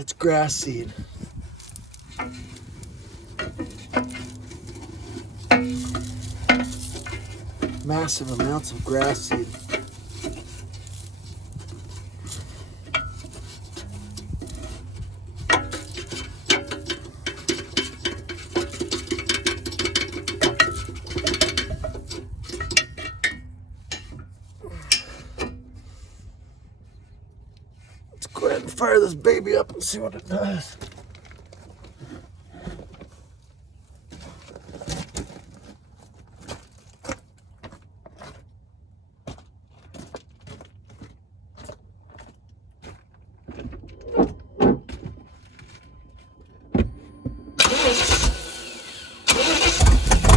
That's grass seed. Massive amounts of grass seed. Let's go ahead and fire this baby up and see what it does.